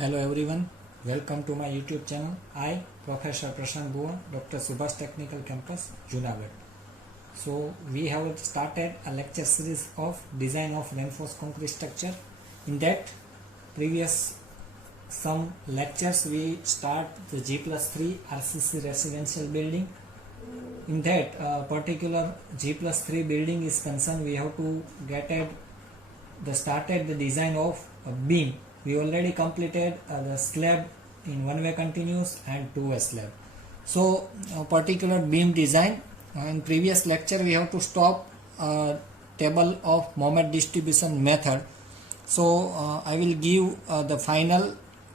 Hello everyone, welcome to my YouTube channel. I, Professor Prashant Bhuvan, Dr. Subhash Technical Campus, Junagadh. So we have started a lecture series of design of reinforced concrete structure. In that previous some lectures we start the G+3 RCC residential building. In that particular G+3 building is concerned, we have to started the design of a beam. We already completed the slab in one-way continuous and two-way slab. So particular beam design, in previous lecture we have to stop table of moment distribution method. So I will give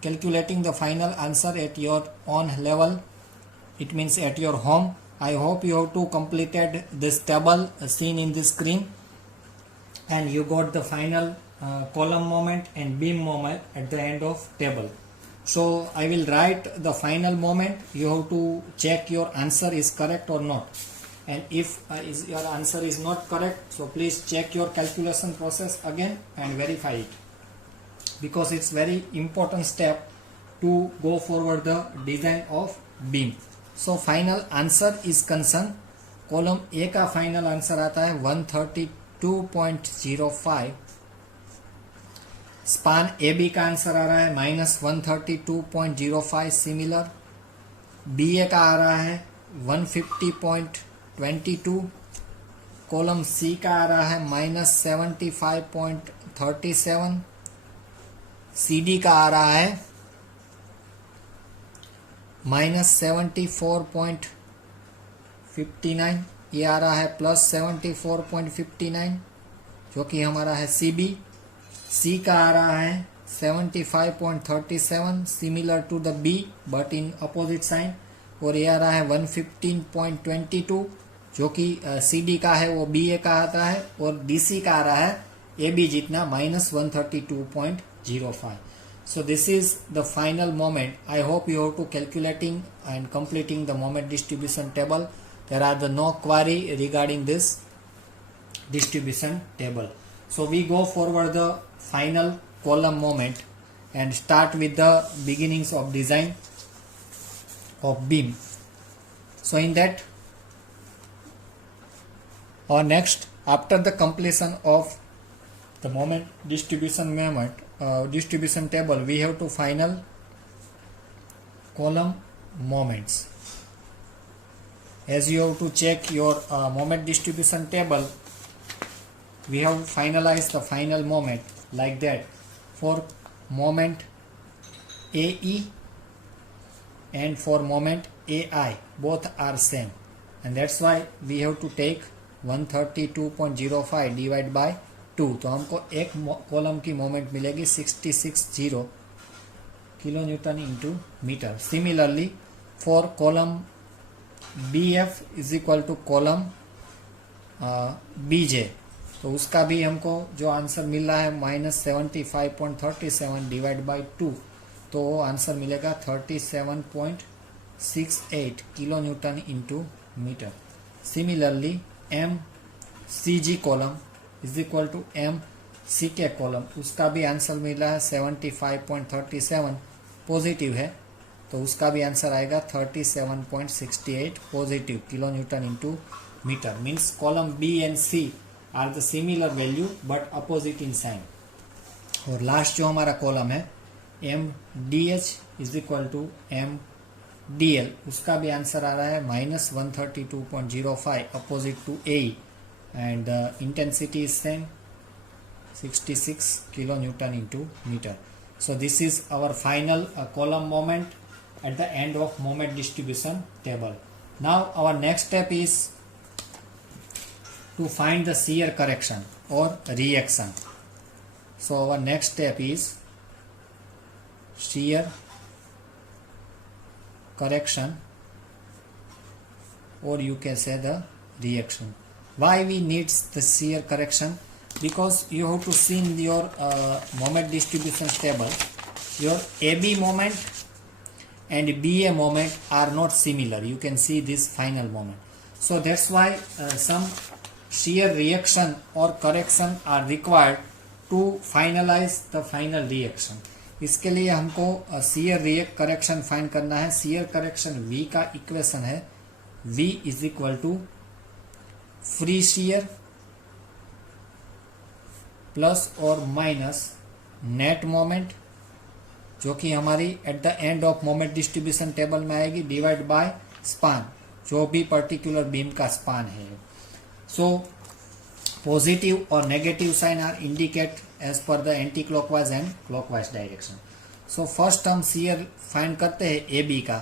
calculating the final answer at your own level. It means at your home. I hope you have to completed this table seen in the screen, and you got the final column moment and beam moment at the end of table. So I will write the final moment. You have to check your answer is correct or not, and if your answer is not correct, so please check your calculation process again and verify it, because it's very important step to go forward the design of beam. So final answer is concerned, column A का final answer आता है 132.05. Span A B का answer आ रहा है -132.05. Similar B ए का आ रहा है 150.22. कॉलम सी का आ रहा है -75.37. सी डी का आ रहा है -74.59. ये आ रहा है +74.59, जो कि हमारा है सी बी. सी का आ रहा है 75.37, similar to the B but in opposite sign. और ये आ रहा है 115.22, जो कि सी डी का है वो बी ए का आता है. और डी सी का आ रहा है ए बी जितना -132.05. So this is the final moment. I hope you have to calculating and completing the moment distribution table. There are no query regarding this distribution table. So we go forward the final column moment and start with the beginnings of design of beam. So in that, or next, after the completion of the moment distribution table, we have to final column moments. As you have to check your moment distribution table, we have finalized the final moment like that. For moment AE and for moment AI, both are same, and that's why we have to take 132.05 divided by 2. तो हमको एक column की moment मिलेगी 660 kilo newton into metre. Similarly for column B F is equal to column B J, तो उसका भी हमको जो आंसर मिल रहा है -75.37 डिवाइड बाई 2, तो आंसर मिलेगा 37.68 kilo newton into metre. Similarly M C G column is equal to M C K column, उसका भी आंसर मिल रहा है 75.37 पॉजिटिव है, तो उसका भी आंसर आएगा 37.68 positive kilo newton into metre. Means column B and C are the similar value but opposite in sign. और लास्ट जो हमारा कॉलम है M D H is equal to M D L, उसका भी आंसर आ रहा है -132.05 opposite to A, and the intensity is same 66 kilonewton into meter. So this is our final column moment at the end of moment distribution table. Now our next step is to find the shear correction or reaction. So our next step is shear correction, or you can say the reaction. Why we need the shear correction? Because you have to see in your moment distribution table, your AB moment and BA moment are not similar. You can see this final moment. So that's why some shear reaction or correction are required to finalize the final reaction. इसके लिए हमको shear react correction find करना है। Shear correction V का equation है V is equal to free shear plus और minus net moment, जो कि हमारी at the end of moment distribution table में आएगी, डिवाइड बाय स्पान, जो भी पर्टिकुलर बीम का स्पान है। सो पॉजिटिव और negative sign are indicate as per the anti clockwise and clockwise direction. So first हम शियर फाइंड करते हैं ए बी का।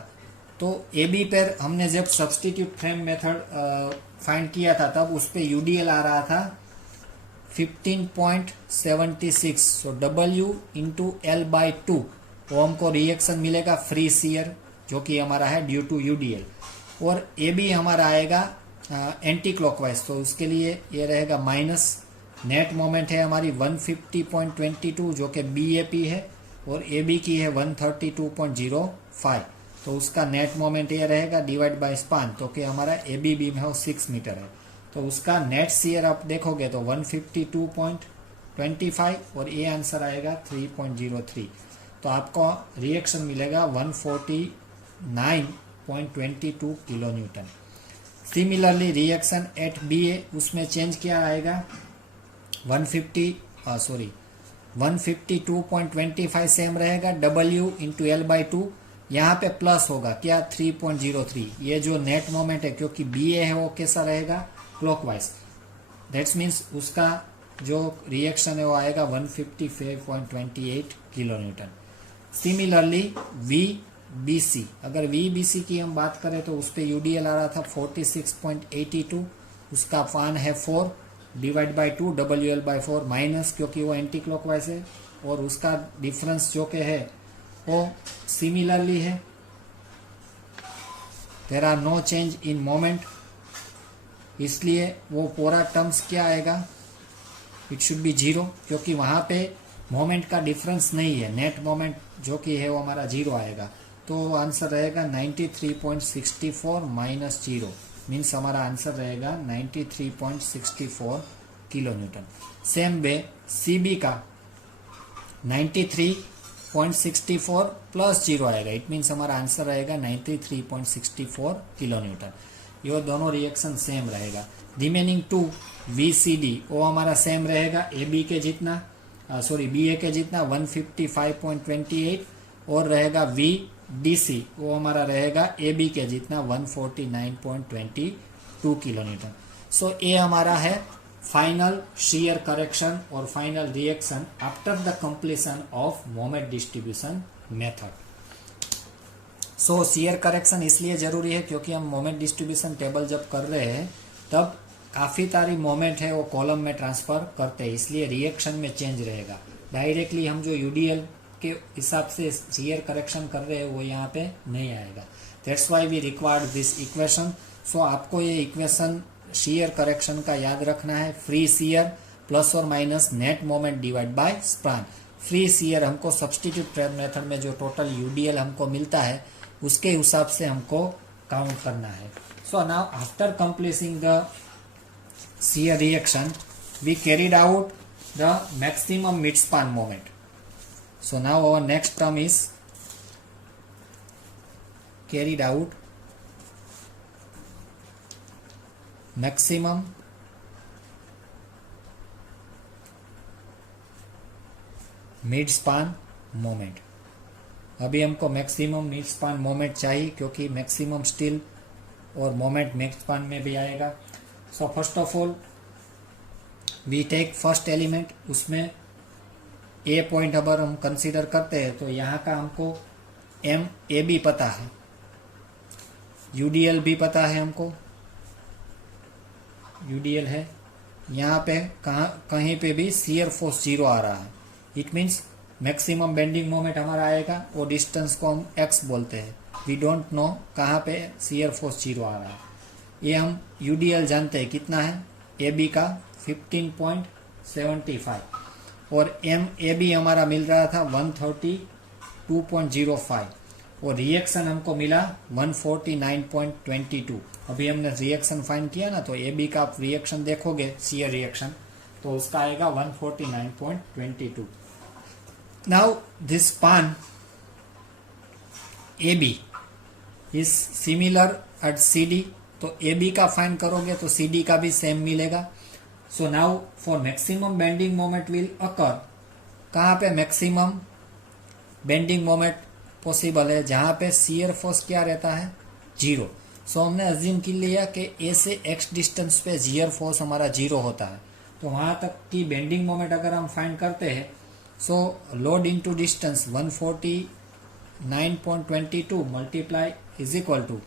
तो ए बी पर हमने जब सब्सटीट्यूट फ्रेम मेथड फाइंड किया था तब उस पर यूडीएल आ रहा था 15.76। सो W इंटू एल बाई 2, वो हमको रिएक्शन मिलेगा फ्री शियर, जो कि हमारा है ड्यू टू यूडीएल। और ए बी हमारा आएगा एंटी क्लॉकवाइज, तो उसके लिए ये रहेगा माइनस। नेट मोमेंट है हमारी 150.22, जो कि BAP है, और AB की है 132.05, तो उसका नेट मोमेंट ये रहेगा डिवाइड बाय स्पान, तो कि हमारा AB बीम है वो 6 मीटर है, तो उसका नेट शियर आप देखोगे तो 152.25 और ये आंसर आएगा 3.03। तो आपको रिएक्शन मिलेगा 149.22 kilo Newton. Similarly reaction at BA, उसमें चेंज क्या आएगा 152.25 सेम रहेगा। W इंटू एल बाई 2, यहाँ पे प्लस होगा क्या 3.03। ये जो नेट मोमेंट है क्योंकि BA है वो कैसा रहेगा क्लॉकवाइज, दैट्स मीन्स उसका जो रिएक्शन है वो आएगा 155.28 किलो न्यूटन। सिमिलरली VBC, अगर VBC की हम बात करें तो उस पर यूडीएल आ रहा था 46.82, उसका फान है 4 divide by 2, WL by 4 minus, क्योंकि वो एंटी क्लॉकवाइज है, और उसका डिफरेंस जो के है वो सिमिलरली है। There are no change in moment, इसलिए वो पूरा टर्म्स क्या आएगा, इट शुड बी 0, क्योंकि वहां पे मोमेंट का डिफरेंस नहीं है, नेट मोमेंट जो कि है वो हमारा 0 आएगा। तो आंसर रहेगा 93.64 माइनस 0, मीन्स हमारा आंसर रहेगा 93.64 kilo Newton. Same way CB का 93.64 प्लस 0 आएगा, इट मीन्स हमारा आंसर रहेगा 93.64 किलो न्यूटन। ये दोनों रिएक्शन सेम रहेगा। रिमेनिंग 2 VCD वो हमारा सेम रहेगा AB के जितना, BA के जितना 155.28, और रहेगा VDC वो हमारा रहेगा AB के जितना 149.22 किलो न्यूटन। सो ये हमारा है फाइनल शियर करेक्शन और final reaction after the completion of moment distribution method. So shear correction इसलिए जरूरी है क्योंकि हम मोमेंट डिस्ट्रीब्यूशन टेबल जब कर रहे हैं तब काफ़ी सारी मोमेंट है वो कॉलम में ट्रांसफर करते हैं, इसलिए रिएक्शन में चेंज रहेगा। डायरेक्टली हम जो यूडीएल के हिसाब से शियर करेक्शन कर रहे हैं वो यहाँ पे नहीं आएगा। That's why we required this equation. So आपको ये इक्वेशन शियर करेक्शन का याद रखना है। फ्री शियर प्लस और minus net moment divide by span. Free shear हमको सब्सटीट्यूट मेथड में जो टोटल यूडीएल हमको मिलता है उसके हिसाब से हमको काउंट करना है। So now after completing the shear reaction we carried out the maximum midspan moment. So now our next term is carried out maximum midspan moment. अभी हमको मैक्सिमम मिड स्पान मोमेंट चाहिए क्योंकि मैक्सिमम स्टिल और moment mid span में भी आएगा। So first of all we take first element, उसमें A point अगर हम कंसीडर करते हैं तो यहाँ का हमको MAB पता है, UDL भी पता है हमको, UDL है। यहाँ पे कहीं पे भी शियर फोर्स 0 आ रहा है, it means maximum bending moment हमारा आएगा, वो डिस्टेंस को हम x बोलते हैं। वी डोंट नो कहाँ पे शियर फोर्स 0 आ रहा है। ये हम UDL जानते हैं कितना है, AB का 15.75 और MAB हमारा मिल रहा था 132.05 और रिएक्शन हमको मिला 149.22। अभी हमने रिएक्शन फाइंड किया ना, तो AB का आप रिएक्शन देखोगे शियर रिएक्शन तो उसका आएगा 149.22। Now this span A B is similar at C D, तो ए बी का फाइंड करोगे तो सी डी का भी सेम मिलेगा. So now for maximum bending moment will occur, कहाँ पे मैक्सिमम बेंडिंग मोमेंट पॉसिबल है, जहां पे शियर फोर्स क्या रहता है, 0. सो हमने अज्यूम कर लिया कि ए से एक्स डिस्टेंस पे शियर फोर्स हमारा 0 होता है, तो वहां तक की बेंडिंग मोमेंट अगर हम फाइंड करते हैं, so load into distance 149.22 multiply is equal to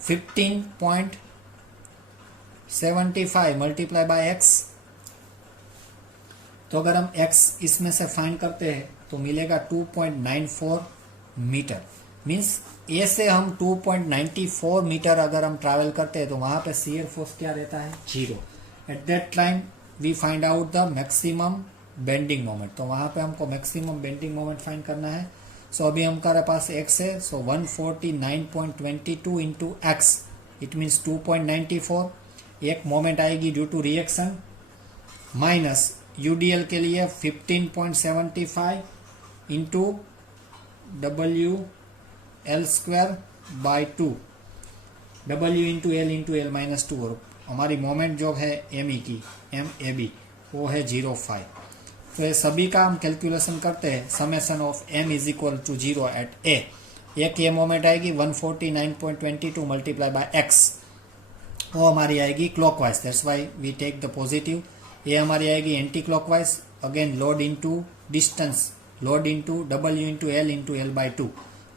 15.75 multiply by x. तो अगर हम x इसमें से फाइंड करते हैं तो मिलेगा 2.94 मीटर. मीन्स ए से हम 2.94 मीटर अगर हम ट्रैवल करते हैं तो वहां पे शियर फोर्स क्या रहता है, 0. At that time we find out the maximum bending moment, तो वहां पे हमको मैक्सिमम बेंडिंग मोमेंट फाइंड करना है. सो अभी हमारे पास x है, so 149.22 into x, it means 2.94. एक मोमेंट आएगी due to reaction, minus UDL के लिए 15.75 into W L square by 2, W into L minus 2. और हमारी मोमेंट जो है एम ई की, एम ए बी, वो है 0.5. तो ये सभी का हम कैलकुलेशन करते हैं. Summation of M is equal to 0 at A. एक ये मोमेंट आएगी 149.22 मल्टीप्लाई बाय एक्स, वो हमारी आएगी clockwise, that's why we take the positive. ये हमारी आएगी anti clockwise, again load into distance, load into W into L by 2.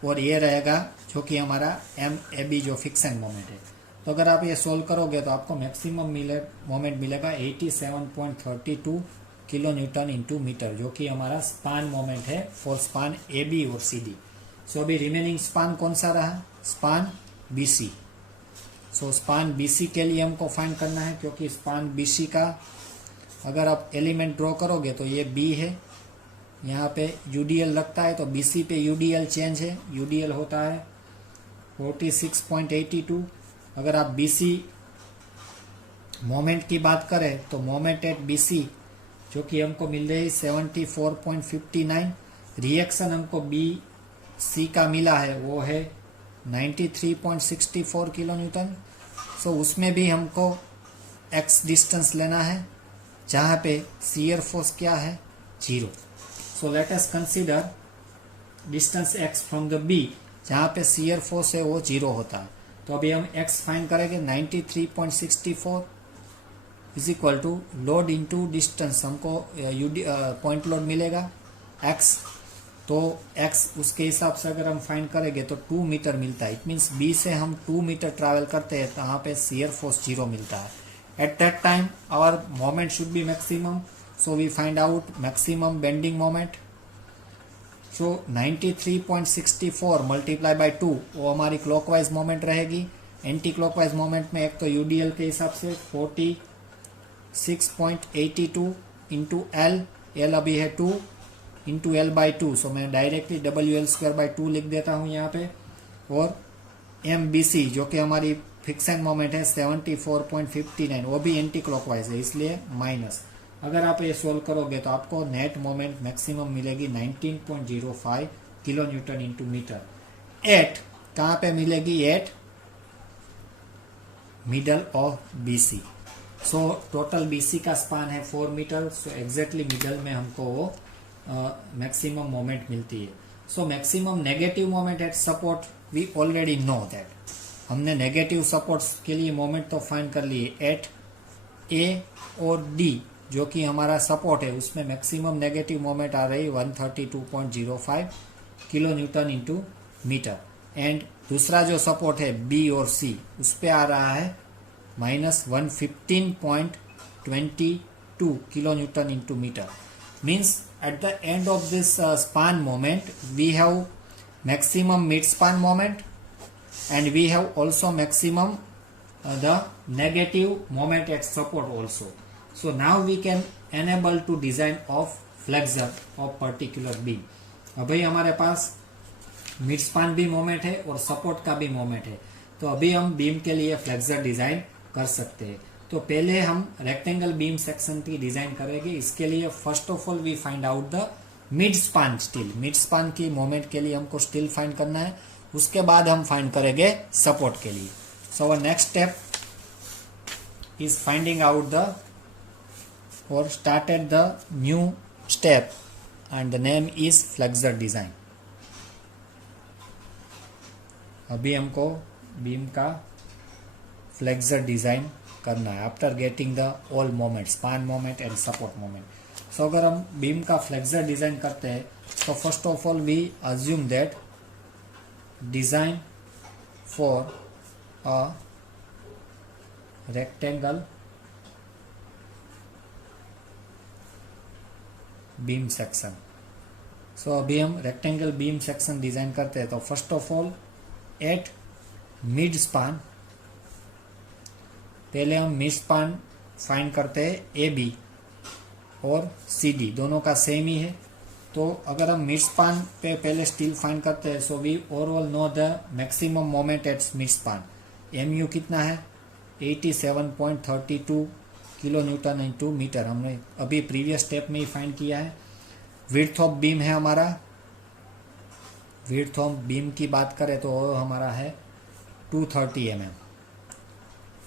और ये रहेगा जो कि हमारा एम ए बी जो फिक्सन मोमेंट है. तो अगर आप ये सोल्व करोगे तो आपको मैक्सिमम मोमेंट मिलेगा 87.32 किलो न्यूटन इंटू मीटर, जो कि हमारा स्पान मोमेंट है फॉर स्पान ए बी और सी डी. सो अभी रिमेनिंग स्पान कौन सा रहा, स्पान बी सी. सो स्पान बी सी के लिए हमको फाइंड करना है, क्योंकि स्पान बी सी का अगर आप एलिमेंट ड्रॉ करोगे तो ये बी है, यहाँ पे यूडीएल लगता है, तो बीसी पे यूडीएल चेंज है, यूडीएल होता है 46.82. अगर आप बीसी मोमेंट की बात करें तो मोमेंट एट बीसी जो कि हमको मिल रही 74.59. रिएक्शन हमको बी सी का मिला है वो है 93.64 किलो न्यूटन. सो उसमें भी हमको एक्स डिस्टेंस लेना है, जहाँ पे शियर फोर्स क्या है, 0. So let us consider distance x from the b, जहाँ पे शियर फोर्स है वो 0 होता है. तो अभी हम x फाइंड करेंगे 93.64 is equal to load into distance, हमको पॉइंट लोड मिलेगा x, तो x उसके हिसाब से अगर हम फाइंड करेंगे तो 2 मीटर मिलता है. इट मीन्स b से हम 2 मीटर ट्रैवल करते हैं तो यहाँ पे शियर फोर्स 0 मिलता है. At that time our moment should be maximum, so we find out maximum bending moment. So 93.64 multiply by 2 वो हमारी clockwise moment रहेगी. एंटी क्लॉकवाइज मोमेंट में एक तो यूडीएल के हिसाब से 46.82 इंटू एल अभी है 2 इंटू एल बाई 2. सो मैं directly W L square by 2 लिख देता हूँ यहाँ पे. और एम बी सी जो कि हमारी फिक्सन मोमेंट है 74.59, वो भी एंटी क्लॉकवाइज है, इसलिए माइनस. अगर आप ये सोल्व करोगे तो आपको नेट मोमेंट मैक्सिमम मिलेगी 19.05 kilo newton into metre. At कहाँ पे मिलेगी, at middle of BC. So total BC का स्पान है 4 मीटर, सो एग्जैक्टली मिडल में हमको वो मैक्सिमम मोमेंट मिलती है. So maximum negative moment at support we already know that. हमने नेगेटिव सपोर्ट्स के लिए मोमेंट तो फाइंड कर लिए. एट ए और डी जो कि हमारा सपोर्ट है उसमें मैक्सिमम नेगेटिव मोमेंट आ रही 132.05 kilo newton into metre. And दूसरा जो सपोर्ट है बी और सी उस पे आ रहा है minus 115.22 kilo newton into metre. Means at the end of this span moment we have maximum mid span moment and we have also maximum the negative moment at support also. So now we can enable to design of flexure of particular beam. अभी हमारे पास mid span भी moment है और support का भी moment है, तो अभी हम बीम के लिए फ्लेक्सर डिजाइन कर सकते हैं. तो पहले हम रेक्टेंगल बीम सेक्शन की डिजाइन करेंगे. इसके लिए first of all we find out the mid span steel, mid span की मोमेंट के लिए हमको स्टील फाइंड करना है, उसके बाद हम फाइंड करेंगे सपोर्ट के लिए. So our next step is finding out the और started the new step and the name is flexure design. अभी हमको बीम का फ्लेक्सर डिजाइन करना है after getting the all moment, span moment and support moment. So अगर हम beam का flexure design करते हैं तो first of all we assume that design for a rectangle beam section. So अभी हम रेक्टेंगल बीम सेक्शन डिजाइन करते हैं तो first of all at mid span, पहले हम मिड स्पान फाइंड करते हैं ए बी और सी डी दोनों का सेम ही है. तो अगर हम मिड स्पान पे पहले स्टील फाइंड करते हैं so we overall know the maximum moment at mid span. M U कितना है 87.32 किलो न्यूटन इंटू मीटर, हमने अभी प्रीवियस स्टेप में ही फाइंड किया है. विड्थ ऑफ बीम है हमारा, विड्थ ऑफ बीम की बात करें तो हमारा है 230 mm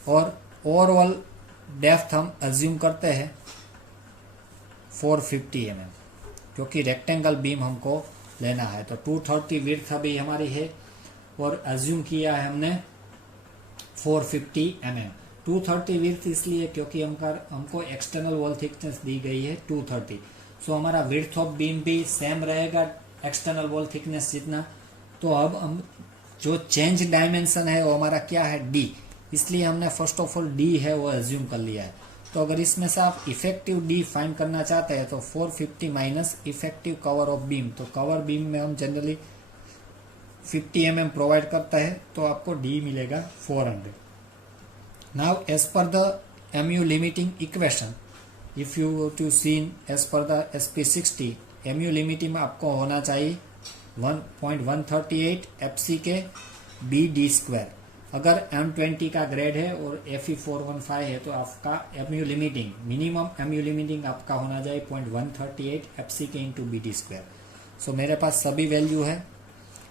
और ओवरऑल डेप्थ हम अज्यूम करते हैं 450 mm क्योंकि रेक्टेंगल बीम हमको लेना है. तो 230 विड्थ अभी हमारी है और अज्यूम किया है हमने 450 mm. 230 विड्थ इसलिए क्योंकि हमको एक्सटर्नल वॉल थिकनेस दी गई है 230. सो हमारा विड्थ ऑफ बीम भी सेम रहेगा एक्सटर्नल वॉल थिकनेस जितना. तो अब हम जो चेंज डायमेंशन है वो हमारा क्या है डी, इसलिए हमने फर्स्ट ऑफ ऑल डी है वो एज्यूम कर लिया है. तो अगर इसमें से आप इफेक्टिव डी फाइंड करना चाहते हैं तो 450 minus effective cover of beam, तो कवर बीम में हम जनरली 50 mm प्रोवाइड करता है तो आपको डी मिलेगा 400. Now as per the MU limiting equation, if you to seen as per the SP60 MU limiting में आपको होना चाहिए 1.138 FC के BD². अगर M20 का ग्रेड है और FE415 है तो आपका MU limiting minimum MU limiting आपका होना चाहिए 0.138 FC के इंटू BD². सो मेरे पास सभी वैल्यू है.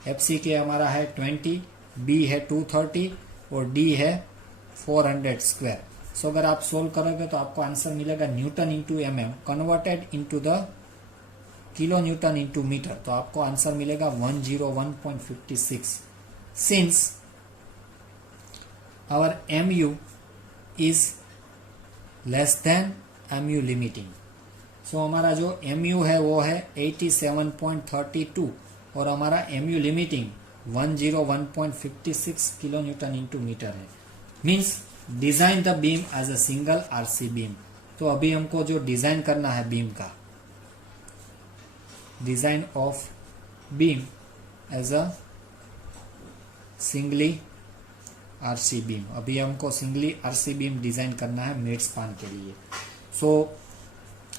FC के हमारा है 20, B है 230 और D है 400². सो अगर आप सोल्व करोगे तो आपको आंसर मिलेगा newton into mm converted into the kilo newton into metre, तो आपको आंसर मिलेगा 101.56. Since our MU is less than MU limiting. So हमारा जो MU है वो है 87.32 और हमारा MU limiting 101.56 kilo newton into metre है. Means design the beam as a single RC beam. तो अभी हमको जो डिजाइन करना है बीम का, design of beam as a singly RC beam. अभी हमको सिंगली RC बीम डिजाइन करना है मिड स्पान के लिए. सो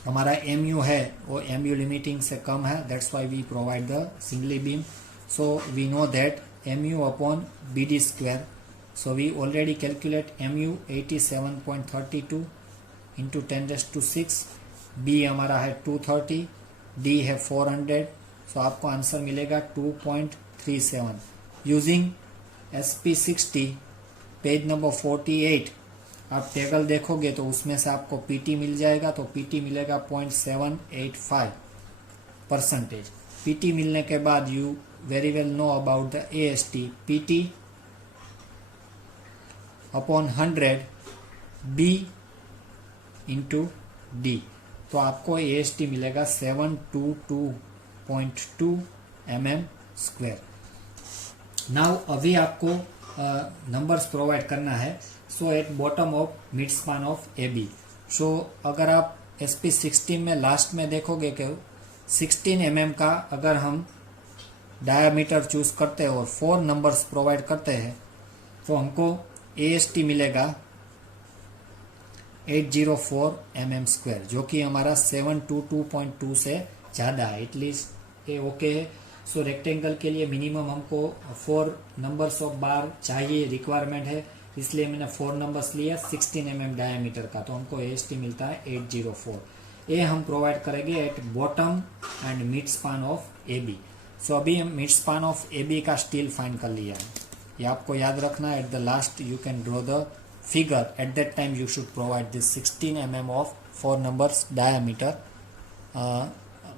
हमारा MU है वो MU लिमिटिंग से कम है, that's why we provide the singly beam. So we know that MU upon BD². So we already calculate MU 87.32 into 10⁶. B हमारा है 230, D है 400. सो आपको आंसर मिलेगा 2.37. यूजिंग SP60 पेज नंबर 48 आप टेबल देखोगे तो उसमें से आपको PT मिल जाएगा. तो PT मिलेगा 0.785%. PT मिलने के बाद you very well know about the AST. PT upon 100 B into D. तो आपको AST मिलेगा 722.2 mm². नाउ अभी आपको नंबर्स प्रोवाइड करना है. So at bottom of mid span of AB. So अगर आप SP16 में लास्ट में देखोगे कि 16 mm का अगर हम डायामीटर चूज करते हैं और 4 नंबर्स प्रोवाइड करते हैं तो हमको AST मिलेगा 804 mm², जो कि हमारा 722.2 से ज़्यादा है. एटलीस्ट ये ओके है. सो रेक्टेंगल के लिए मिनिमम हमको 4 नंबर्स ऑफ बार चाहिए, रिक्वायरमेंट है, इसलिए मैंने 4 नंबर्स लिया 16 mm डायमीटर का. तो हमको AST मिलता है 804. ये हम प्रोवाइड करेंगे at bottom and mid span of A B. So अभी हम mid span of A B का स्टील फाइंड कर लिया है, ये आपको याद रखना। At the last you can draw the figure. At that time you should provide this 16 mm of 4 numbers diameter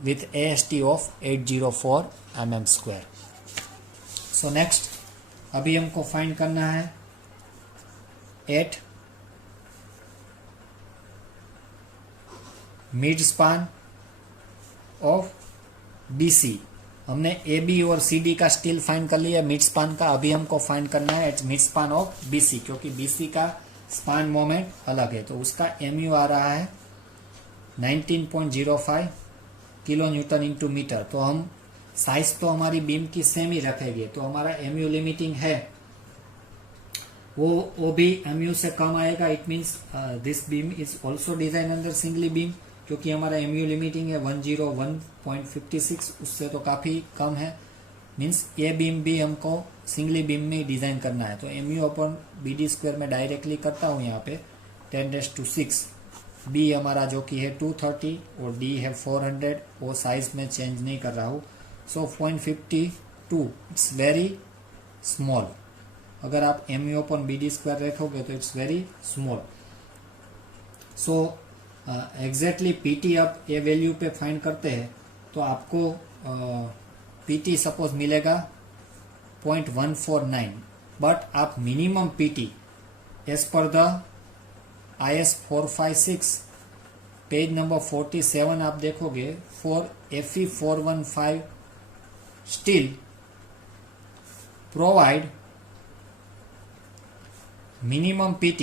with AST of 804 mm square. So next अभी हमको फाइंड करना है eight mid span of BC। हमने AB और CD का steel find कर लिया mid span का, अभी हमको फाइंड करना है eight mid span of BC, क्योंकि BC का स्पान मोमेंट अलग है। तो उसका MU आ रहा है 19.05 किलो न्यूटन इंटू मीटर। तो हम साइज तो हमारी बीम की सेम ही रखेंगे, तो हमारा MU लिमिटिंग है वो भी MU से कम आएगा। It means this beam is also design under singly beam, क्योंकि हमारा MU लिमिटिंग है 101.56, उससे तो काफ़ी कम है। मीन्स ये बीम भी हमको सिंगली बीम में डिज़ाइन करना है। तो MU अपॉन BD स्क्वायर में डायरेक्टली करता हूँ यहाँ पे 10⁻⁶। B हमारा जो कि है 230 और D है 400, वो साइज में चेंज नहीं कर रहा हूँ। सो 0.52 इट्स वेरी स्मॉल। अगर आप MU अपॉन BD स्क्वायर रखोगे तो it's very small. So exactly PT आप ये वैल्यू पे फाइंड करते हैं तो आपको PT सपोज मिलेगा 0.149, बट आप minimum PT as per the IS 456 page number 47 आप देखोगे for FE 415 steel provide minimum PT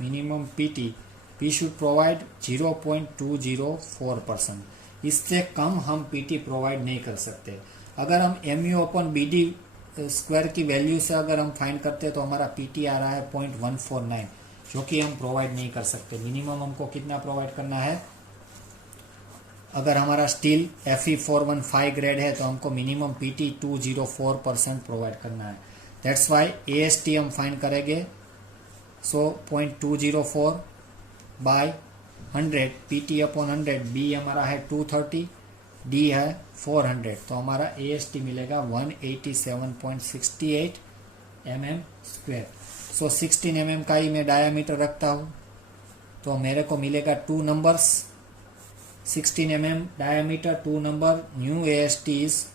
minimum PT we should provide 0.204%। इससे कम हम PT प्रोवाइड नहीं कर सकते। अगर हम MU अपॉन BD स्क्वायर की वैल्यू से अगर हम फाइंड करते हैं तो हमारा PT आ रहा है 0.149, जो कि हम प्रोवाइड नहीं कर सकते। मिनिमम हमको कितना प्रोवाइड करना है? अगर हमारा स्टील FE 415 ग्रेड है तो हमको मिनिमम PT 204% प्रोवाइड करना है। दैट्स वाई AST हम फाइंड करेंगे। सो 0.204 बाय 100 PT अपॉन 100, B हमारा है 230, D है 400, तो हमारा AST मिलेगा 187.68 mm स्क्वायर। सो 16 mm का ही मैं डायामीटर रखता हूँ, तो मेरे को मिलेगा 2 numbers 16 mm diameter, 2 number, new AST is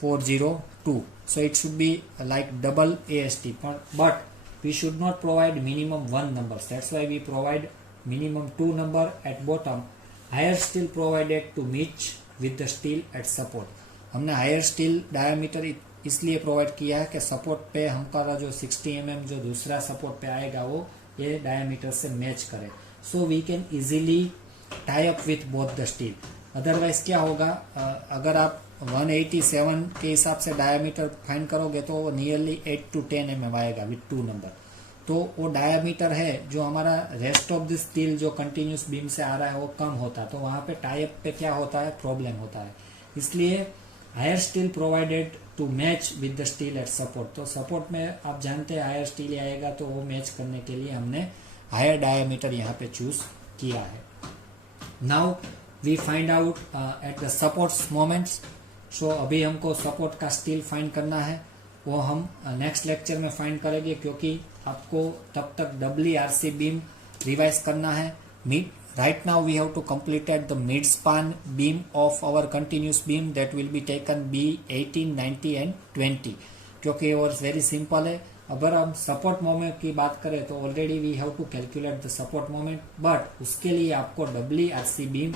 402. So it should be like double AST, but we should not provide minimum 1 numbers. That's why we provide minimum 2 number at bottom. Higher steel provided to match with the steel at support. हमने higher steel diameter इसलिए provide किया है कि support पे हमारा जो 60 mm जो दूसरा सपोर्ट पे आएगा वो ये डायमीटर से मैच करे, so we can easily tie up with both the steel. Otherwise क्या होगा, अगर आप 187 के हिसाब से डायमीटर फाइंड करोगे तो वो नियरली 8 to 10 mm आएगा विथ 2 नंबर। तो वो डायमीटर है जो हमारा रेस्ट ऑफ द स्टील जो कंटिन्यूस बीम से आ रहा है वो कम होता है, तो वहाँ पे टाई अप पे क्या होता है, प्रॉब्लम होता है। इसलिए higher steel provided to match with the steel at support. तो सपोर्ट में आप जानते हैं हायर स्टील आएगा, तो वो मैच करने के लिए हमने हायर डायमीटर यहाँ पे चूज किया है। Now we find out at the supports moments. So अभी हमको सपोर्ट का स्टील फाइंड करना है, वो हम नेक्स्ट लेक्चर में फाइंड करेंगे, क्योंकि आपको तब तक WRC बीम रिवाइज करना है। Right now we have to complete the mid span beam of our continuous beam that will be taken B 18, 90 and 20, क्योंकि वो वेरी सिंपल है। अगर हम सपोर्ट मोमेंट की बात करें तो already we have to calculate the support moment, but उसके लिए आपको WRC बीम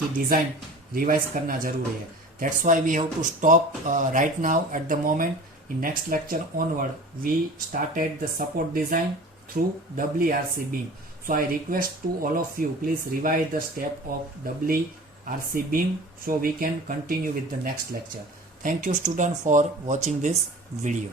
की डिजाइन रिवाइज करना जरूरी है। That's why we have to stop right now at the moment. In next lecture onward we started the support design through WRC beam. So I request to all of you, please revise the step of WRC beam so we can continue with the next lecture. Thank you student for watching this video.